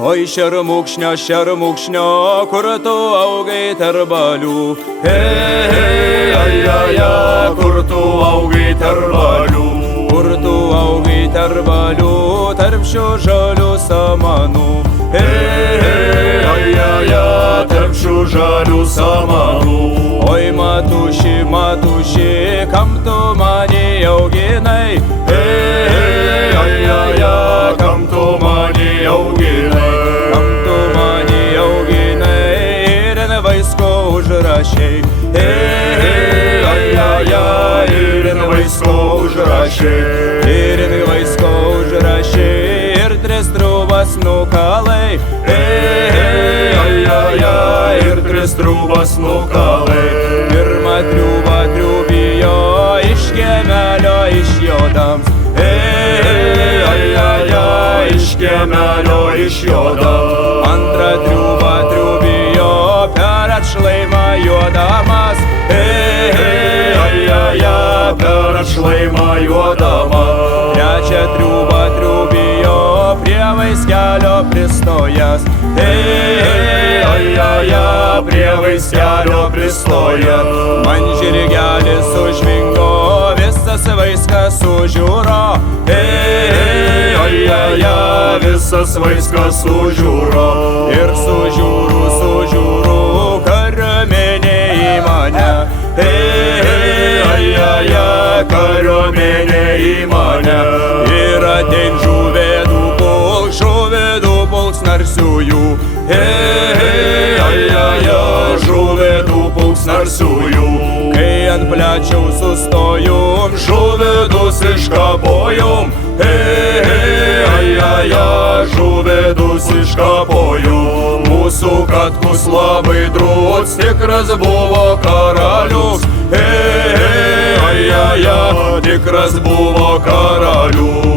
Oi šermukšnio, kur tu augai tarp balių. Hei, ai, kur tu augai tarp balių. Kur tu augai tarp balių, tarp šių žalių samanų. Hei, ai, tarp šių žalių samanų. Oi matuši, kam tu mane auginai? Hei, ai, kam tu mane auginai? Kam tu mane auginai ir ant vaisko užrašei? Hei, ai, ir ant vaisko užrašei. Ir ant vaisko užrašei ir tris trūbas nukalai. Hei, ai, ir tris trūbas nukalai. Pirmą triūbą triūbijo iš kiemelio iš jodams. Hei, ai, iš kiemelio iš jodams. Antrą triūbą triūbijo per atšlaimą juodamas. Hei, ai, per atšlaimą juodamas. Trečią triūbą triūbijo prie vaiskelio pristojęs. Hei, ai, prie vaiskelio pristojęs. Man žirgelis užvingo, visas vaiskas sužiūro. Hei, ai, visas vaiskas sužiūro. Ir sužiūru, kariuomenė į mane. Hei, ai, kariuomenė į mane. Ir atein žuvėdų pulks narsiųjų. Hei, ai, žuvėdų pulks narsiųjų. Kai ant plečiaus sustojom, Žuvėdus iškapojom. Hei, ai, žuvėdus iškapojom. Mūsų katkus labai drūts, tikras buvo karalius. Hei, ai, tikras buvo karalius.